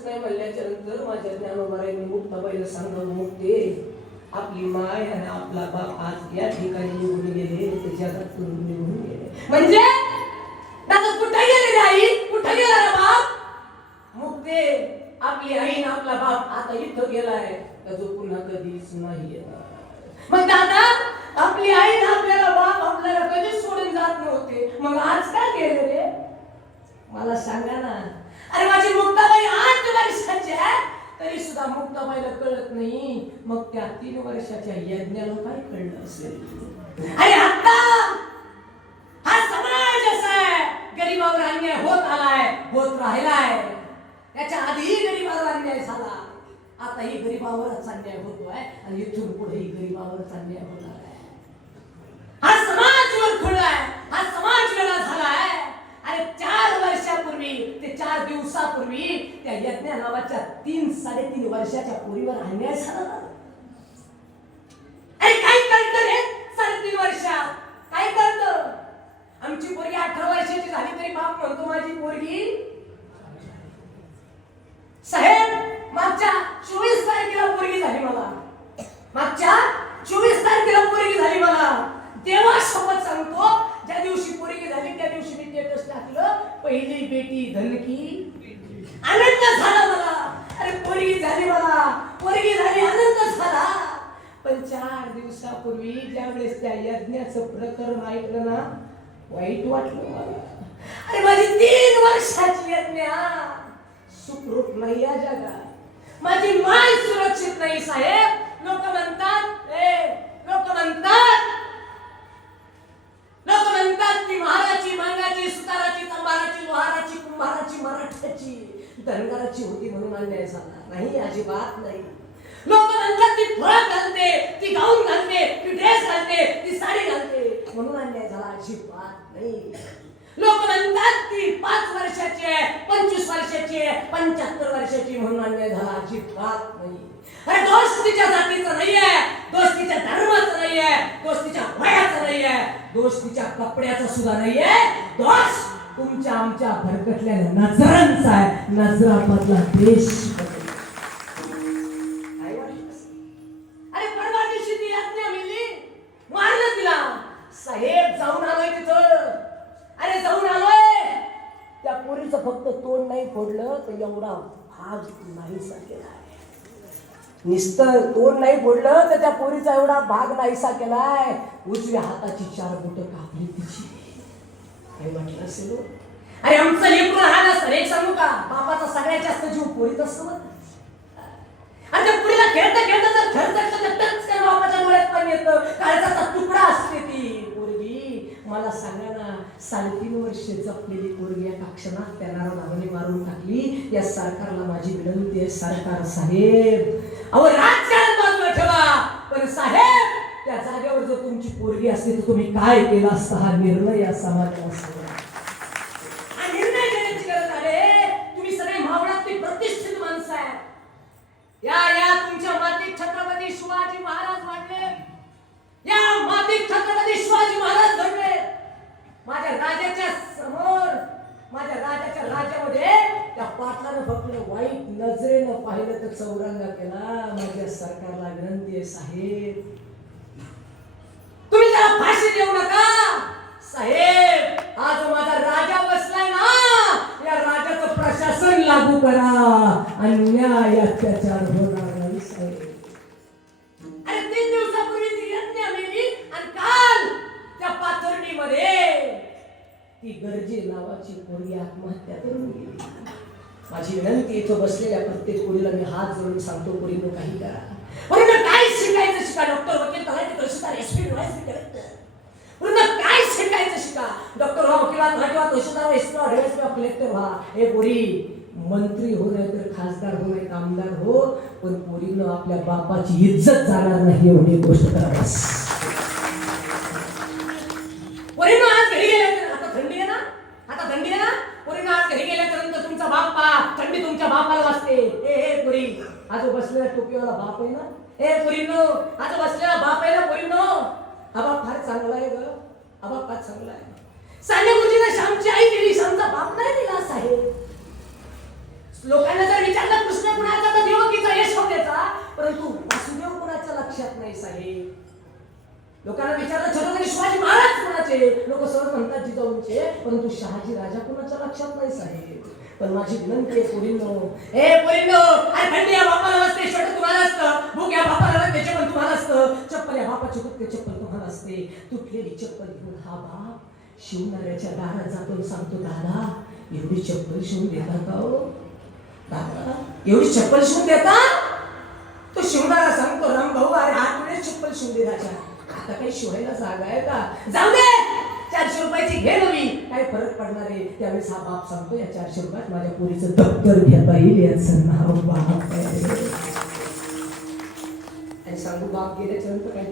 दिसत म्हणल्याच्या नंतर माझ्या ज्ञानोबारायांनी मुक्ताबाईला सांगावं मुक्ते आपली माय आणि आपला बाप आज या ठिकाणी निघून गेले ते जगातून निघून गेले. म्हणजे? दादा कुठे गेले आई? कुठे गेला बाप? मुक्ते आपली आई आणि आपला बाप आता इथं गेलाय. का जो पुन्हा कधीच नाही येणार. मग दादा आपली आई ना आपल्याला बाप आपल्याला कधीच सोडून जात नव्हते. मग आज काय केलं रे? मला सांगा ना. अरे माझी मुक्ताबाई आठ वर्षाची आहे. तरी सुद्धा मुक्ताबाईला कळत नाही. मग त्या तीन वर्षाच्या यज्ञाला काय कळलं असेल? अरे आता हा समाज असा आहे. गरीबावर अन्याय होत आलाय होत राहिलाय. त्याच्या आधीही गरीबावर अन्याय झाला. आता ही गरीबावरच अन्याय होतोय आणि इथून पुढेही गरीबावरच अन्याय होणार आहे हा समाज खुळलाय हा समाज वेळा झालाय आणि चार वर्षापूर्वी ते चार दिवसापूर्वी त्या यज्ञ नावाच्या तीन साडेतीन वर्षाच्या पोरीवर अन्याय झाला. अरे काय करत रे? साडेतीन वर्षात काय करत आमची पोरगी अठरा वर्षाची झाली तरी बाप म्हणतो माझी पोरगी. साहेब मागच्या चोवीस तारखेला पोरगी झाली मला. मागच्या चोवीस तारखेला पोरगी झाली मला. देवा शपथ सांगतो ज्या दिवशी पोरगी झाली त्या दिवशी मी स्टेटस टाकलं. पहिली बेटी धनकी. आनंद झाला मला. अरे पोरगी झाली मला. पोरगी झाली आनंद झाला. पण चार दिवसापूर्वी ज्यावेळेस त्या यज्ञाचं प्रकरण ऐकलं ना वाईट वाटलं मला. अरे माझी तीन वर्षाची यज्ञा. सुखरूप नाही या जगात. माझी माय सुरक्षित नाही साहेब. लोक म्हणतात ए लोक म्हणतात मराठ्याची होती म्हणून अन्याय झाला. नाही अजिबात नाही. लोक म्हणतात ती फ्रॉक घालते ती गाऊन घालते ती ड्रेस घालते ती साडी घालते. म्हणून अन्याय झाला. अजिबात नाही. लोक म्हणतात ती पाच वर्षाची आहे पंचवीस वर्षाची आहे पंच्याहत्तर वर्षाची. म्हणून अन्याय झाला. अजिबात नाही. अरे दोष तिच्या जातीचा नाही आहे दोष तिच्या धर्माचा नाही आहे दोष तिच्या वयाचा नाही आहे दोष तिच्या कपड्याचा सुद्धा नाही आहे दोष तुमच्या आमच्या भरकटलेल्या नजरांचा आहे. नजरामधला देश अरे परवा दिवशी ती आज्ञा मिळली मारलं तिला. साहेब जाऊन आलोय तिथं. अरे जाऊन आलोय. त्या पोरीचं फक्त तोंड नाही फोडलं तर एवढा भाग नाहीसा केला आहे नुसतं तोंड नाही फोडलं तर त्या पोरीचा एवढा भाग नाहीसा केलाय. उजव्या हाताची चार बोट कापली तिची. आणि म्हटलं असेल हो? अरे आमचं लेकरू हा असतं एक सांगू का? बापाचा सगळ्यात जास्त जीव पोरीत असतो आणि त्या पुरीला खेळता खेळता जर ठरत तर टच कर बापाच्या डोळ्यात पण येतं. काळजाचा तुकडा असते ती पोरगी. मला सांगा ना साडेतीन वर्ष जपलेली पोरगी या काक्षणात त्यांना नावाने मारून टाकली. या सरकारला माझी विनंती आहे सरकार साहेब. अहो राजकारण बाजूला ठेवा. पण साहेब जर तुमची पोरगी असते तर तुम्ही काय केला असता? हा निर्णय या समाजाला निर्णय घेण्याची गरज आहे. तुम्ही सगळे मावळातली प्रतिष्ठित माणसं या या तुमच्या मातीत छत्रपती शिवाजी महाराज या मातीत छत्रपती शिवाजी महाराज घडले. माझ्या राजाच्या समोर माझ्या राजाच्या राज्यामध्ये त्या पाटलानं फक्त वाईट नजरेनं पाहिलं तर चौरंगा केला. माझ्या सरकारला विनंती आहे साहेब. देऊ नका. साहेब आज माझा राजा बसलाय ना. या राजाचं प्रशासन लागू करा. अन्याय अत्याचार होणार नाही साहेब. अरे तीन दिवसापूर्वी ती यज्ञ मेली आणि काल त्या पाथर्डीमध्ये ती गरजे नावाची पोरी आत्महत्या करून गेली. माझी विनंती इथं बसलेल्या प्रत्येक पोरीला मी हात जोडून सांगतो पोरीनं काही करा. पोरीनं काय शिकायचं शिका. डॉक्टर वकील तलाठी तहसीलदार एस पी कलेक्टर पोरीनं काय शिकायचं शिका डॉक्टर व्हा वकील व्हा तलाठी का कलेक्टर व्हा पोरी मंत्री हो नाही तर खासदार हो नाही आमदार हो पण पोरीनं आपल्या बापाची इज्जत जाणार नाही एवढी गोष्ट करा पोरीनं आज घरी गेल्यानंतर आता थंडी आहे ना? आता थंडी आहे ना? पोरीनं आज घरी गेल्यानंतर तुमचा बाप थंडी तुमच्या बापाला वाजते. ए ए पोरी आज बसलेला टोपीवाला बाप आहे ना? ए पोरीनो आज बसलेला बाप आहे ना पोरीनो? हा बाप फार चांगला आहे ग. हा बाप फार चांगला आहे श्यामची आई दिली श्यामचा बाप नाही दिला साहेब लोकांना जर विचारलं कृष्ण कुणाचा तर देवकीचा यशोदेचा परंतु वासुदेव कुणाच्या लक्षात नाही साहेब लोकांना विचारलं छत्रपती शिवाजी महाराज कोणाचे? लोक सहज म्हणतात जिजाऊंचे. परंतु शहाजी राजा कुणाच्या लक्षात नाही साहेब? पण माझी विनंती आहे पोरींनो. हे पोरींनो अरे थंडी या बापाला असते शर्ट तुम्हाला असतं भूक या बापाला असते चप्पल तुम्हाला असतं. चप्पल या बापाची गुप्ते चप्पल तुम्हाला असते. तुटलेली चप्पल घेऊन हा बाप शिवणाऱ्याच्या दारात जातो सांगतो दादा एवढी चप्पल शिवून देता का हो? दादा एवढी चप्पल शिवून देता? तो शिवणारा सांगतो राम भाऊ अरे आठ वेळेस चप्पल शिवून दे राजा. आता काही शिवायला जागा आहे का? जाऊ दे! चारशे रुपयाची घे नवी काय फरक पडणार आहे. त्यावेळेस हा बाप सांगतो या चारशे रुपयात माझ्या पोरीचं दप्तर घेता येईल याचं नाव हो बाप आणि सांगू बाप गेल्याच्यानंतर काही